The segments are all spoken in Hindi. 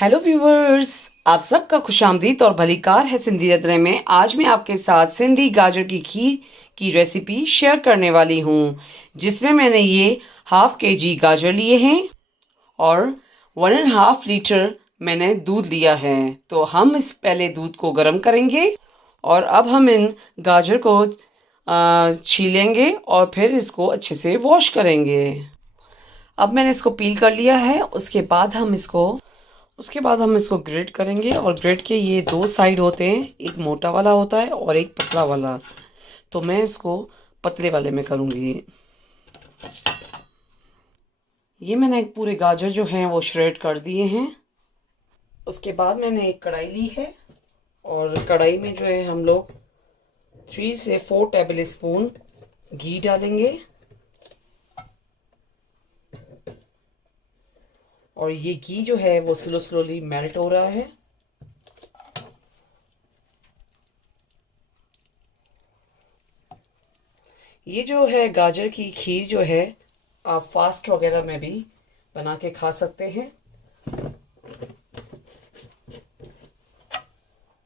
हेलो व्यूवर्स, आप सबका खुशामदीद और भलीकार है सिंधी रंधने में। आज मैं आपके साथ सिंधी गाजर की खीर की रेसिपी शेयर करने वाली हूँ, जिसमें मैंने ये हाफ केजी गाजर लिए हैं और 1.5 लीटर मैंने दूध लिया है। तो हम इस पहले दूध को गर्म करेंगे और अब हम इन गाजर को छीलेंगे और फिर इसको अच्छे से वॉश करेंगे। अब मैंने इसको पील कर लिया है। उसके बाद हम इसको ग्रेट करेंगे और ग्रेट के ये दो साइड होते हैं, एक मोटा वाला होता है और एक पतला वाला। तो मैं इसको पतले वाले में करूँगी। ये मैंने पूरे गाजर जो हैं वो श्रेड कर दिए हैं। उसके बाद मैंने एक कढ़ाई ली है और कढ़ाई में जो है हम लोग 3 से 4 टेबल स्पून घी डालेंगे और ये घी जो है वो स्लोली मेल्ट हो रहा है। ये जो है गाजर की खीर जो है आप फास्ट वगैरह में भी बना के खा सकते हैं।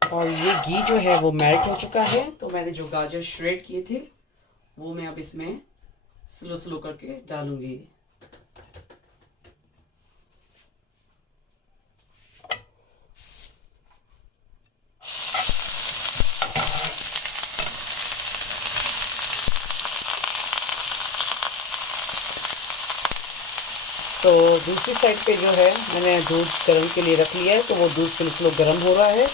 और ये घी जो है वो मेल्ट हो चुका है, तो मैंने जो गाजर श्रेड किए थे वो मैं अब इसमें स्लो करके डालूंगी। तो दूसरी साइड पे जो है मैंने दूध गर्म के लिए रख लिया है, तो वो दूध स्लो गर्म हो रहा है,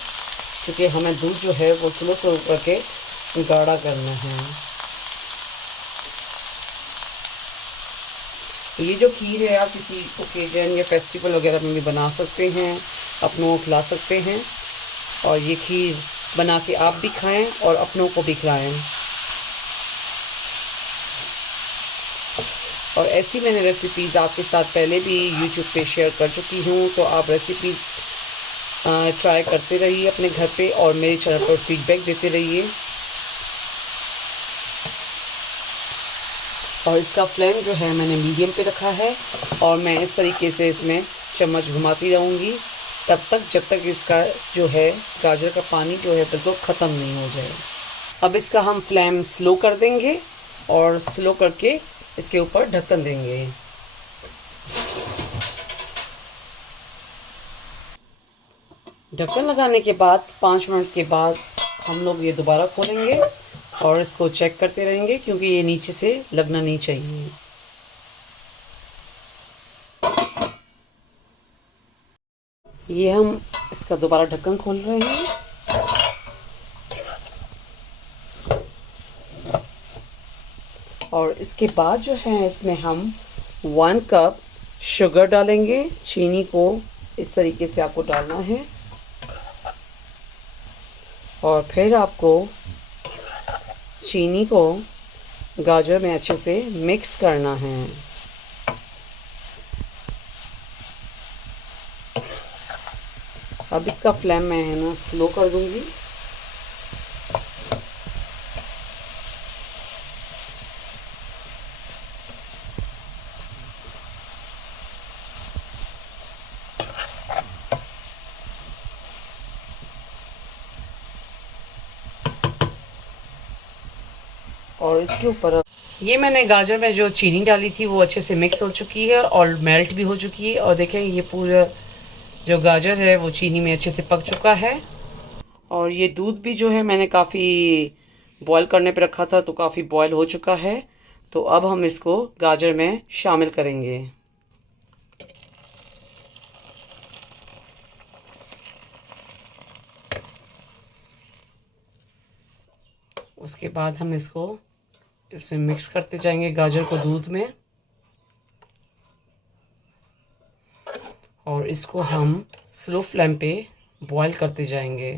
क्योंकि हमें दूध जो है वो स्लो करके गाढ़ा करना है। तो ये जो खीर है आप किसी ओकेजन या फेस्टिवल वगैरह में भी बना सकते हैं, अपनों को खिला सकते हैं। और ये खीर बना के आप भी खाएं और अपनों को भी खिलाएं। और ऐसी मैंने रेसिपीज़ आपके साथ पहले भी यूट्यूब पे शेयर कर चुकी हूँ, तो आप रेसिपीज़ ट्राई करते रहिए अपने घर पे और मेरे चैनल पर फीडबैक देते रहिए। और इसका फ्लेम जो है मैंने मीडियम पे रखा है और मैं इस तरीके से इसमें चम्मच घुमाती रहूँगी तब तक जब तक इसका जो है गाजर का पानी जो है बिल्कुल ख़त्म नहीं हो जाए। अब इसका हम फ्लेम स्लो कर देंगे और स्लो करके इसके ऊपर ढक्कन देंगे। ढक्कन लगाने के बाद 5 मिनट के बाद हम लोग ये दोबारा खोलेंगे और इसको चेक करते रहेंगे, क्योंकि ये नीचे से लगना नहीं चाहिए। ये हम इसका दोबारा ढक्कन खोल रहे हैं और इसके बाद जो है इसमें हम 1 कप शुगर डालेंगे। चीनी को इस तरीके से आपको डालना है और फिर आपको चीनी को गाजर में अच्छे से मिक्स करना है। अब इसका फ्लेम मैं है ना स्लो कर दूंगी। और इसके ऊपर ये मैंने गाजर में जो चीनी डाली थी वो अच्छे से मिक्स हो चुकी है और मेल्ट भी हो चुकी है। और देखें ये पूरा जो गाजर है वो चीनी में अच्छे से पक चुका है। और ये दूध भी जो है मैंने काफ़ी बॉईल करने पे रखा था, तो काफ़ी बॉईल हो चुका है। तो अब हम इसको गाजर में शामिल करेंगे। उसके बाद हम इसको इसमें मिक्स करते जाएंगे गाजर को दूध में और इसको हम स्लो फ्लेम पे बॉईल करते जाएंगे।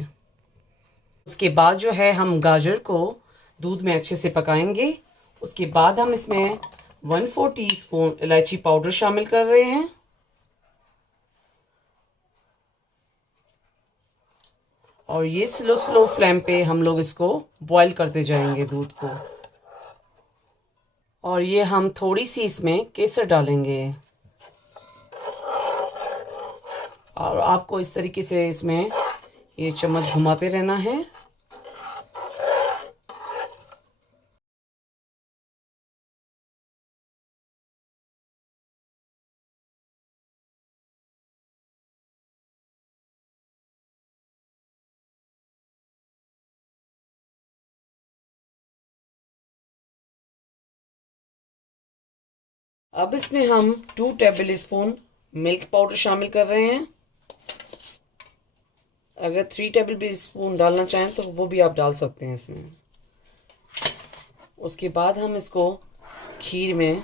उसके बाद जो है हम गाजर को दूध में अच्छे से पकाएंगे। उसके बाद हम इसमें 1/4 टीस्पून इलायची पाउडर शामिल कर रहे हैं और ये स्लो फ्लेम पे हम लोग इसको बॉईल करते जाएंगे दूध को। और ये हम थोड़ी सी इसमें केसर डालेंगे। और आपको इस तरीके से इसमें ये चम्मच घुमाते रहना है। अब इसमें हम 2 टेबल स्पून मिल्क पाउडर शामिल कर रहे हैं। अगर 3 टेबल स्पून डालना चाहें तो वो भी आप डाल सकते हैं इसमें। उसके बाद हम इसको खीर में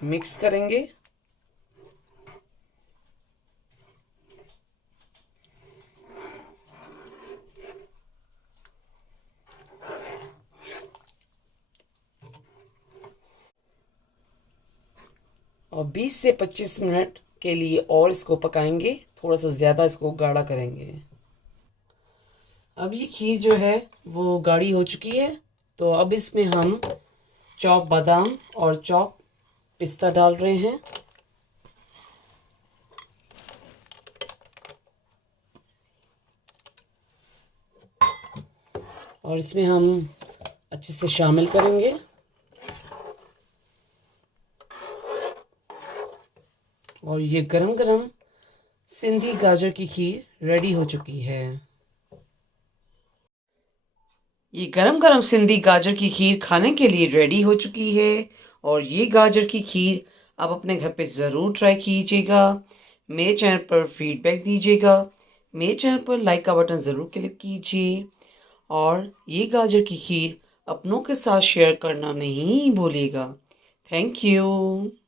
मिक्स करेंगे। और 20 से 25 मिनट के लिए और इसको पकाएंगे, थोड़ा सा ज़्यादा इसको गाढ़ा करेंगे। अब ये खीर जो है वो गाढ़ी हो चुकी है, तो अब इसमें हम चॉप बादाम और चॉप पिस्ता डाल रहे हैं। और इसमें हम अच्छे से शामिल करेंगे। और ये गरम गरम सिंधी गाजर की खीर रेडी हो चुकी है। ये गरम गरम सिंधी गाजर की खीर खाने के लिए रेडी हो चुकी है। और ये गाजर की खीर आप अपने घर पे ज़रूर ट्राई कीजिएगा। मेरे चैनल पर फीडबैक दीजिएगा। मेरे चैनल पर लाइक का बटन ज़रूर क्लिक कीजिए। और ये गाजर की खीर अपनों के साथ शेयर करना नहीं भूलिएगा। Thank you.